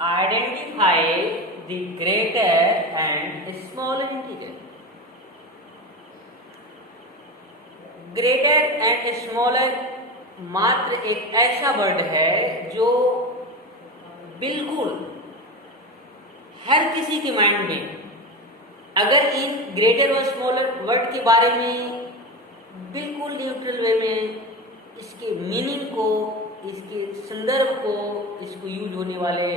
identify the greater and smaller integer. Greater and smaller मात्र एक ऐसा वर्ड है जो बिल्कुल हर किसी के माइंड में, अगर इन ग्रेटर और स्मॉलर वर्ड के बारे में बिल्कुल न्यूट्रल वे में इसके मीनिंग को, इसके संदर्भ को, इसको यूज होने वाले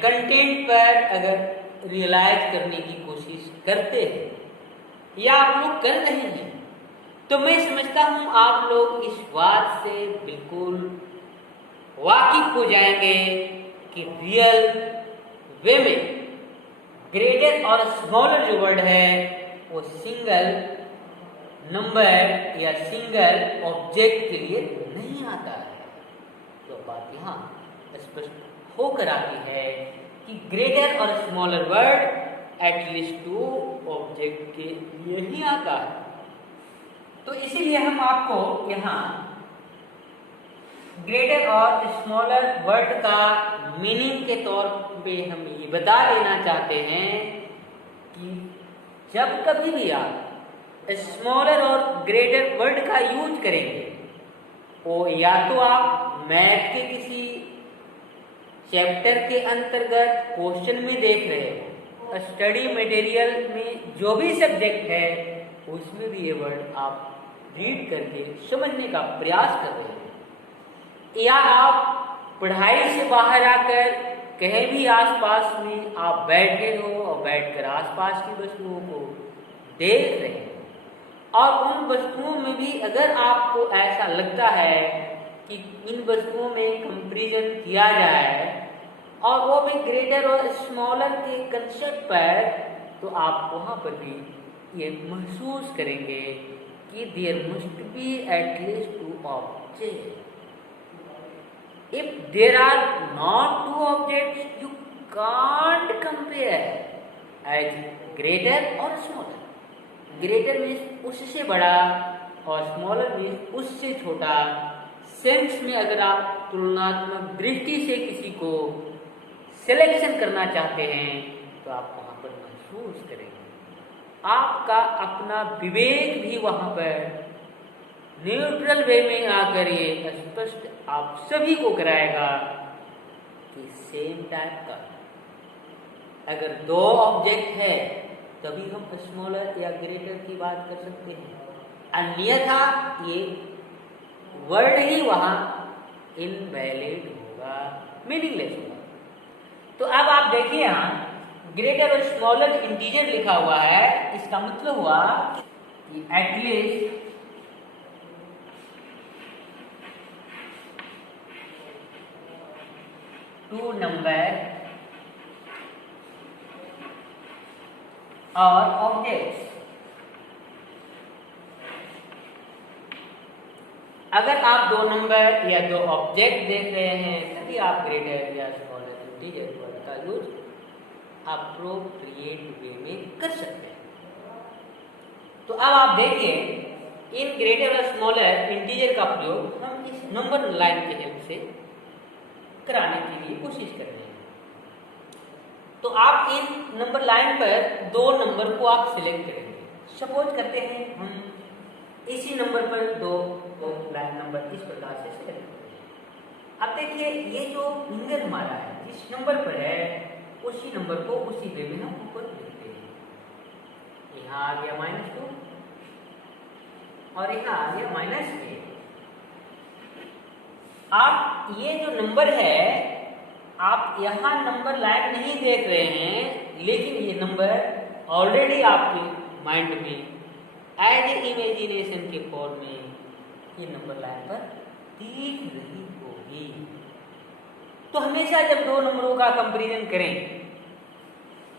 कंटेंट पर अगर रियलाइज करने की कोशिश करते हैं या आप लोग कर रहे हैं, तो मैं समझता हूं आप लोग इस बात से बिल्कुल वाकिफ हो जाएंगे कि रियल वे में ग्रेटर और स्मॉलर जो वर्ड है वो सिंगल नंबर या सिंगल ऑब्जेक्ट के लिए नहीं आता है। तो बात यहाँ स्पष्ट होकर आती है कि ग्रेटर और smaller word at least two object के लिए ही आता है। तो इसीलिए हम आपको यहाँ ग्रेटर और स्मॉलर वर्ड का मीनिंग के तौर पे हम ये बता देना चाहते हैं कि जब कभी भी आप स्मॉलर और ग्रेटर वर्ड का यूज करेंगे, वो या तो आप मैथ के किसी चैप्टर के अंतर्गत क्वेश्चन में देख रहे हो, स्टडी मटेरियल में जो भी सब्जेक्ट है उसमें भी ये वर्ड आप रीड करके समझने का प्रयास कर रहे हैं, या आप पढ़ाई से बाहर आकर कहीं भी आसपास में आप बैठे हो और बैठकर आसपास की वस्तुओं को देख रहे हो और उन वस्तुओं में भी अगर आपको ऐसा लगता है कि इन वस्तुओं में कंपैरिजन किया जाए और वो भी ग्रेटर और स्मॉलर के कंसेप्ट पर, तो आप वहाँ पर भी ये महसूस करेंगे कि there must be at least two object. If there are not two objects, you can't compare as greater or smaller. Greater means उससे बड़ा और smaller means उससे छोटा। सेंस में अगर आप तुलनात्मक दृष्टि से किसी को सिलेक्शन करना चाहते हैं तो आप वहाँ पर महसूस करेंगे, आपका अपना विवेक भी वहाँ पर न्यूट्रल वे में आकर ये स्पष्ट आप सभी को कराएगा कि सेम टाइप का अगर दो ऑब्जेक्ट है तभी हम स्मॉलर या ग्रेटर की बात कर सकते हैं, अन्यथा ये वर्ड ही वहाँ इनवैलिड होगा, मीनिंगलेस होगा। तो अब आप देखिए यहाँ ग्रेटर और स्मॉलर इंटीजर लिखा हुआ है, इसका मतलब हुआ कि एटलीस्ट टू नंबर और ऑब्जेक्ट्स। अगर आप दो नंबर या दो ऑब्जेक्ट देख रहे हैं तभी आप ग्रेटर या स्मॉलर इंटीजर वर्ड का यूज अप्रोप्रिएट वे में कर सकते हैं। तो अब आप देखिए इन ग्रेटर और स्मॉलर इंटीजर का प्रयोग हम इस नंबर लाइन के हेल्प से कराने के लिए कोशिश कर रहे हैं। तो आप इन नंबर लाइन पर दो नंबर को आप सिलेक्ट करेंगे। सपोज करते हैं हम इसी नंबर पर दो लाइन नंबर इस प्रकार से सिलेक्ट करते हैं। अब देखिए ये जो फिंगर हमारा है जिस नंबर पर है उसी नंबर को उसी वे में हम ऊपर लिखते हैं। यहाँ आ गया -2 और यहाँ आ गया -8। आप ये जो नंबर है आप यहाँ नंबर लाइन नहीं देख रहे हैं, लेकिन ये नंबर ऑलरेडी आपके माइंड में एज ए इमेजिनेशन के फॉर्म में ये नंबर लाइन पर दिख रही होगी। तो हमेशा जब दो नंबरों का कंपैरिजन करें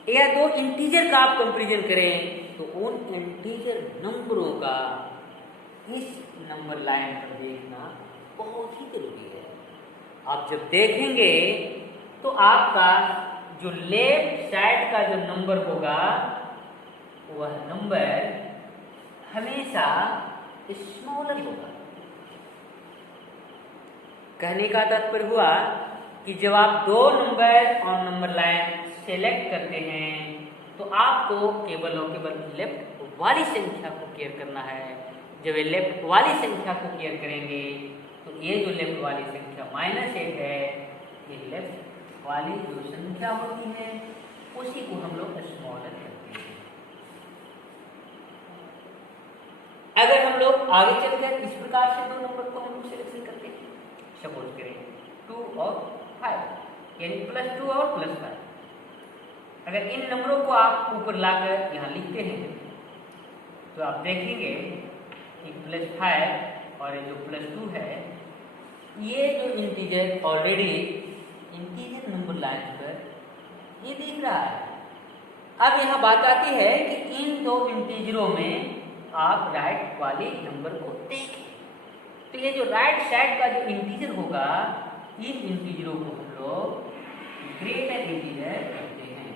या दो इंटीजर का आप कंपैरिजन करें तो उन इंटीजर नंबरों का इस नंबर लाइन पर देखना बहुत ही जरूरी है। आप जब देखेंगे तो आपका जो लेफ्ट साइड का जो नंबर होगा वह नंबर हमेशा स्मॉलर होगा। कहने का तात्पर्य हुआ कि जब आप दो number on number line select करते हैं तो आपको केवल और केवल लेफ्ट वाली संख्या को केयर करना है। जब ये लेफ्ट वाली संख्या को केयर करेंगे तो ये जो लेफ्ट वाली संख्या -8 है, ये लेफ्ट वाली जो संख्या होती है उसी को हम लोग स्मॉलर करते हैं। अगर हम लोग आगे चलकर इस प्रकार से दो नंबर को हम लोग सिलेक्शन करते हैं, सपोज करें 2 और 5 यानी +2 और +5। अगर इन नंबरों को आप ऊपर लाकर यहाँ लिखते हैं तो आप देखेंगे कि +5 और ये जो +2 है, ये जो integer already integer number line पर ये दिख रहा है। अब यहाँ बात आती है कि इन दो इंटीजरों में आप राइट वाली नंबर को देखें तो ये जो राइट साइड का जो इंटीजर होगा, इन इंटीजरों को हम लोग ग्रेटर इंटीजर करते हैं।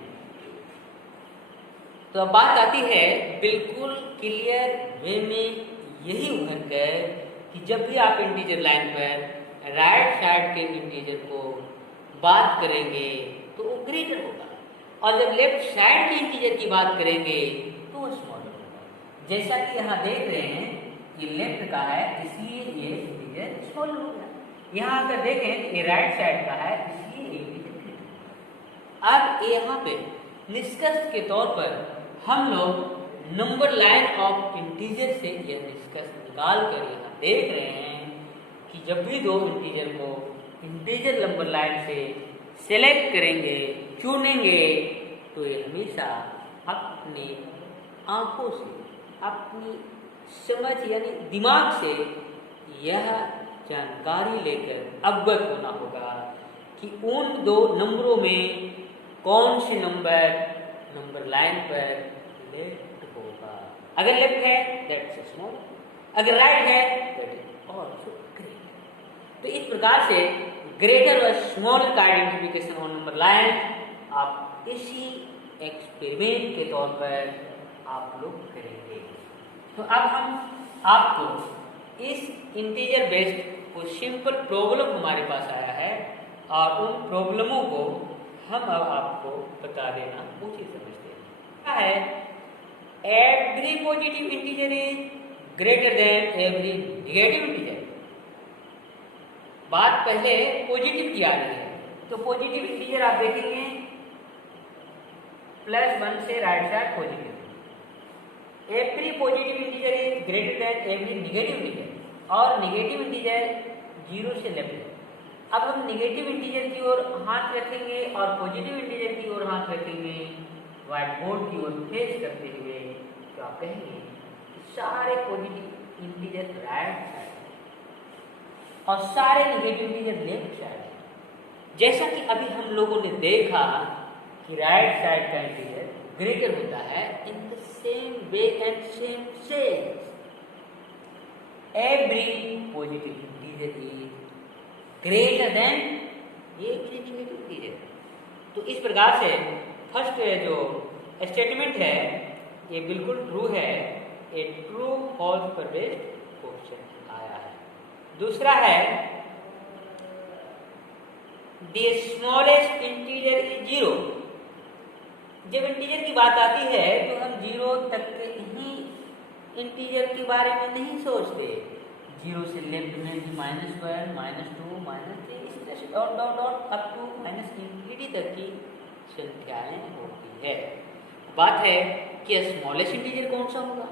तो अब बात आती है बिल्कुल क्लियर वे में यही उभर कर कि जब भी आप इंटीजर लाइन पर राइट साइड के इंटीजर को बात करेंगे तो वो ग्रेटर होगा, और जब लेफ्ट साइड के इंटीजर की बात करेंगे तो वो स्मॉलर होगा। जैसा कि यहाँ देख रहे हैं ये लेफ्ट का है इसलिए ये इंटीजर स्मॉलर हो गया। यहाँ अगर देखें ये राइट साइड का है इसलिए ये इंटीजर ग्रेटर होगा। अब यहाँ पे निष्कर्ष के तौर पर हम लोग नंबर लाइन ऑफ इंटीजर से यह निष्कर्ष निकाल कर यहाँ देख रहे हैं कि जब भी दो इंटीजर को इंटीजर नंबर लाइन से सेलेक्ट करेंगे, चुनेंगे, तो ये हमेशा अपनी आंखों से, अपनी समझ यानी दिमाग से यह जानकारी लेकर अवगत होना होगा कि उन दो नंबरों में कौन से नंबर लाइन पर लेफ्ट होगा। अगर लेफ्ट है दैट्स स्मॉल, अगर राइट है दैट इज आल्सो ग्रेटर। तो इस प्रकार से ग्रेटर व स्मॉलर का आइडेंटिफिकेशन ऑन नंबर लाइन आप इसी एक्सपेरिमेंट के तौर पर आप लोग करेंगे। तो अब हम आपको इस इंटीजर बेस्ड कोई सिंपल प्रॉब्लम हमारे पास आया है और उन प्रॉब्लमों को हम अब आपको बता देना उचित समझते हैं। क्या है? Every positive integer is greater than every negative integer. बात पहले पॉजिटिव की आ रही है, तो पॉजिटिव इंटीजर आप देखेंगे +1 से right side positive. Every positive integer is greater than every negative integer, और नेगेटिव इंटीजर 0 से लेफ्ट है। अब हम नेगेटिव इंटीजर की ओर हाथ रखेंगे और पॉजिटिव इंटीजर की ओर हाथ रखेंगे, व्हाइट बोर्ड की ओर फेस करते हुए, तो आप कहेंगे सारे पॉजिटिव इंटीजर राइट साइड और सारे नेगेटिव इंटीजर लेफ्ट साइड है। जैसा कि अभी हम लोगों ने देखा कि राइट साइड का इंटीजर ग्रेटर होता है in the same way and same sense every positive integer is greater than every negative integer. तो इस प्रकार से फर्स्ट जो स्टेटमेंट है ये बिल्कुल ट्रू है, ए ट्रू फॉल्स पर बेस्ड क्वेश्चन आया है। दूसरा है द स्मॉलेस्ट इंटीजर इज 0। जब इंटीजर की बात आती है तो हम 0 तक के ही इंटीजर के बारे में नहीं सोचते। 0 से लेफ्ट में भी -1, -2, -3 इस तरह से dot dot dot up to -infinity तक की संख्याएं होती है। बात है कि स्मॉलेस्ट इंटीजर कौन सा होगा।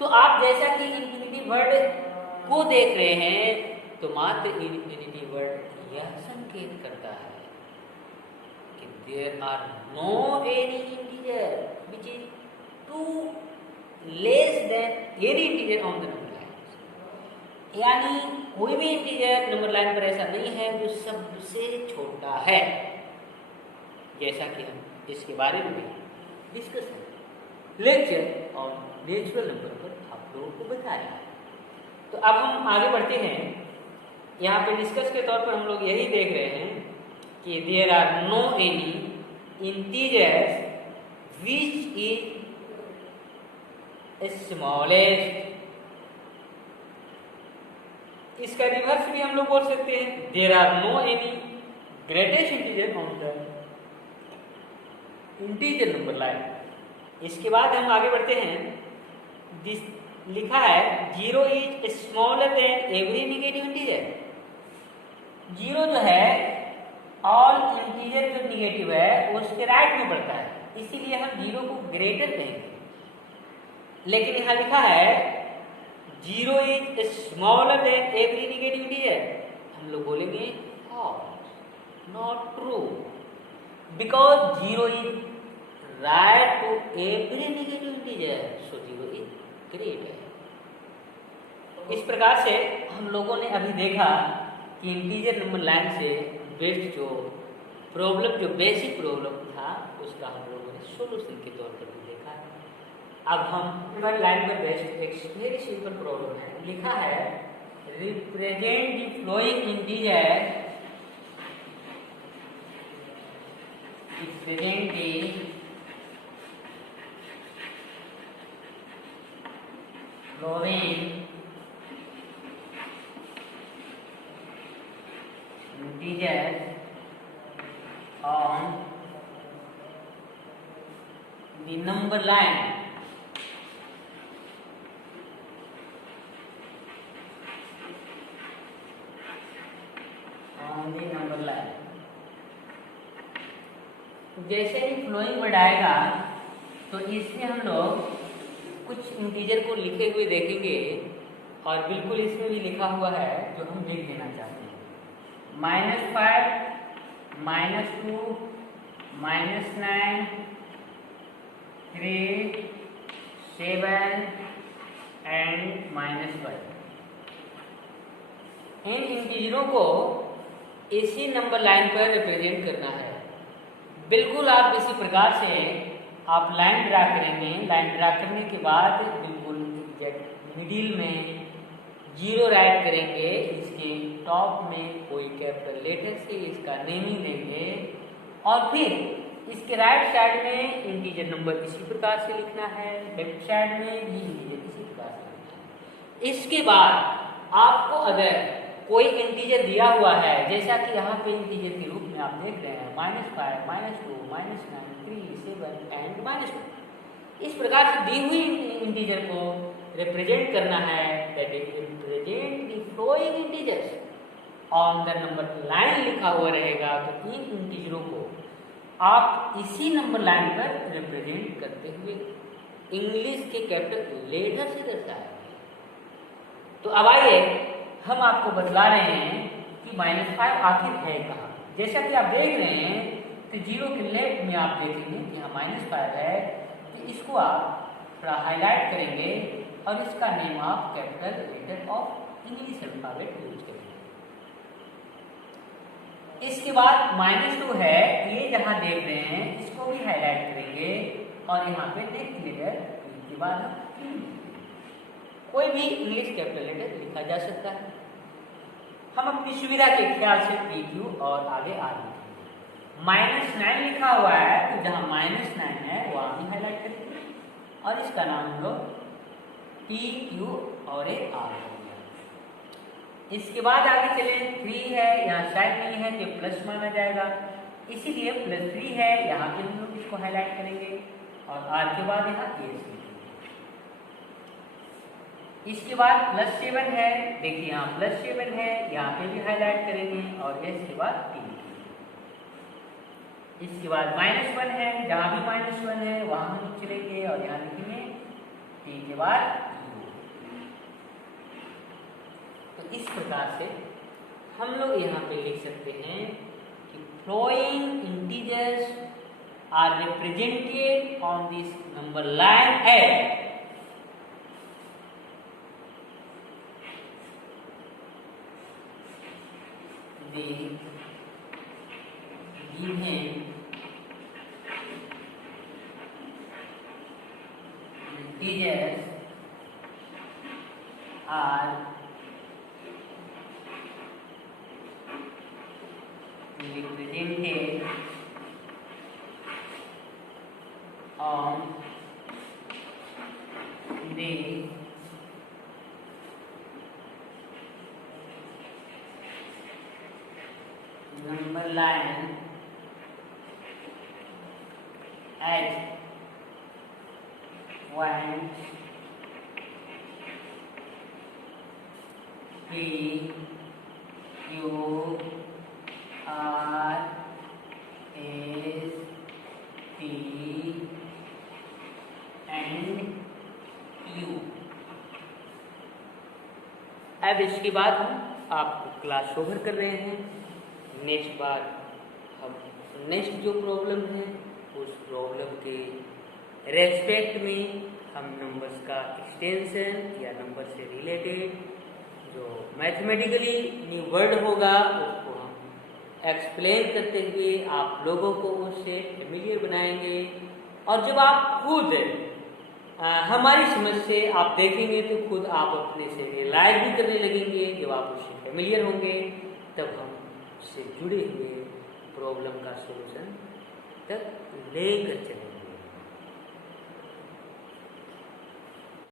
तो आप जैसा कि इंफिनिटी वर्ड को देख रहे हैं तो मात्र इंफिनिटी वर्ड यह संकेत करता है कि there are no any integer which is too less than any integer on the number line. यानी कोई भी इंटीजर नंबर लाइन पर ऐसा नहीं है जो सबसे छोटा है, जैसा कि हम इसके बारे में भी डिस्कस करें लेक्चर और नेचुरल नंबर पर आप लोगों को बताया है। तो अब हम आगे बढ़ते हैं। यहाँ पे डिस्कस के तौर पर हम long यही देख रहे हैं कि there are no any integers which is smallest. इसका रिवर्स भी हम लोग बोल सकते हैं, there are no any greatest integer on the integer number line. इसके बाद हम आगे बढ़ते हैं। जिस लिखा है 0 is smaller than every negative integer. 0 जो है ऑल इंटीजर जो निगेटिव है उसके राइट में बढ़ता है, इसीलिए हम 0 को ग्रेटर कहेंगे। लेकिन यहाँ लिखा है 0 is smaller than every negative integer, हम लोग बोलेंगे false, not true, because 0 is right to every negative integer, so 0 is greater. इस प्रकार से हम लोगों ने अभी देखा कि इंटीजर नंबर लाइन से बेस्ड जो प्रॉब्लम, जो बेसिक प्रॉब्लम था उसका हम लोगों ने सॉल्यूशन के तौर पर भी देखा। अब हम नंबर लाइन पर बेस्ड एक वेरी सिंपल प्रॉब्लम है। लिखा है represent the flowing integer, represent the flowing integer on the number line, on the number line। जैसे ही फ्लोइंग बढ़ाएगा तो इसमें हम लोग कुछ इंटीजर को लिखे हुए देखेंगे, और बिल्कुल इसमें भी लिखा हुआ है जो हम लिख देना चाहते हैं। -5, -2, -9, 3, 7 एंड -1। इन इंटीजरों को इसी नंबर लाइन पर रिप्रेजेंट करना है। बिल्कुल आप इसी प्रकार से आप लाइन ड्रा करेंगे। लाइन ड्रा करने के बाद बिल्कुल एग्जैक्ट मिडिल में 0 राइट करेंगे, इसके टॉप में कोई कैपिटल लेटर से इसका नेमिंग देंगे, और फिर इसके राइट साइड में इंटीजर नंबर इसी प्रकार से लिखना है, लेफ्ट साइड में भी इंटीजर इसी प्रकार से लिखना है। इसके बाद आपको अगर कोई इंटीजर दिया हुआ है, जैसा कि यहाँ पे इंटीजर के रूप में आप देख रहे हैं -5, -2, -9, 3, 7 एंड -2, इस प्रकार से दी हुई इंटीजर को रिप्रेजेंट करना है, that is represent the flowing integers on the number line लिखा हुआ रहेगा। तो इन इंटीजरों को आप इसी नंबर लाइन पर रिप्रेजेंट करते हुए इंग्लिश के कैपिटल लेटर से दर्शाएंगे। तो अब आइए हम आपको बतला रहे हैं कि -5 आखिर है कहाँ। जैसा कि आप देख रहे हैं तो 0 के लेफ्ट में आप देखेंगे कि यहाँ -5 है, तो इसको आप थोड़ा हाईलाइट करेंगे और इसका नेम आप capital letter of English alphabet use करेंगे। इसके बाद -2 है, ये जहाँ देख रहे हैं इसको भी हाईलाइट करेंगे और यहाँ पे नेक्स्ट लेटर, इसके बाद हम कोई भी इंग्लिश कैपिटल लेटर लिखा जा सकता है। हम अपनी सुविधा के ख्याल से PQ और आगे -9 लिखा हुआ है, तो जहाँ -9 है वहाँ भी हाईलाइट करेंगे और इसका नाम हम लोग PQ और एक R। इसके बाद आगे चले 3 है, यहाँ साइड नहीं है तो प्लस माना जाएगा, इसीलिए +3 है, यहाँ पे हम लोग इसको हाईलाइट करेंगे और R के बाद यहाँ A। इसके बाद +7 है, देखिए यहाँ +7 है, यहाँ पे भी हाईलाइट करेंगे और इसके बाद 3। इसके बाद -1 है, जहाँ भी -1 है वहाँ हम चलेंगे और यहाँ लिखेंगे T के बाद। तो इस प्रकार से हम लोग यहाँ पे लिख सकते हैं कि following integers are represented on this number line as the given integers are represented on the number line H point P Q R S T and U। अब इसके बाद हम आपको क्लास ओवर कर रहे हैं। नेक्स्ट बार हम नेक्स्ट जो प्रॉब्लम है उस प्रॉब्लम के रेस्पेक्ट में हम नंबर्स का एक्सटेंशन या नंबर से रिलेटेड जो मैथमेटिकली न्यू वर्ड होगा उसको हम एक्सप्लेन करते हुए आप लोगों को उससे फेमिलियर बनाएंगे। और जब आप खुद हमारी समझ से आप देखेंगे तो खुद आप अपने से रियलाइज भी करने लगेंगे। जब आप उससे फेमिलियर होंगे तब हम उससे जुड़े हुए प्रॉब्लम का सॉल्यूशन तक लेकर चलेंगे।